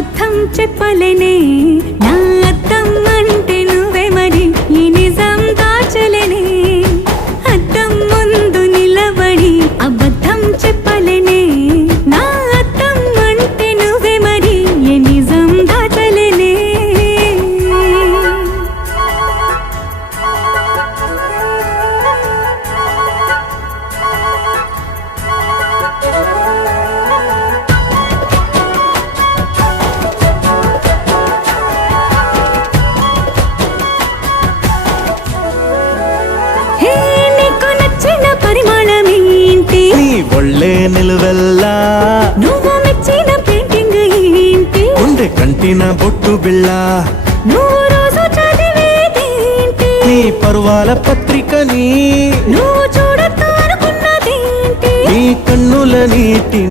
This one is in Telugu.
అబద్ధం చెప్పలేనే నా అద్దం అంటే నువ్వే మరి ఈ నిజం దాచలేనే అద్దం ముందు నిలబడి అబద్ధం చెప్పలేనే నా అద్దం అంటే నువ్వే మరి ఈ నిజం దాచలేనే ఒళ్ళే నిలువెల్లా నువ్వు మెచ్చిన పెయింటింగ్ ఏంటి గుండె కంటిన బొట్టు బిళ్ళ నువ్వు రోజు చదివేదేంటి నీ పర్వాల పత్రికని నువ్వు చూడతానుకున్నదేంటి నీ కన్నుల నీటి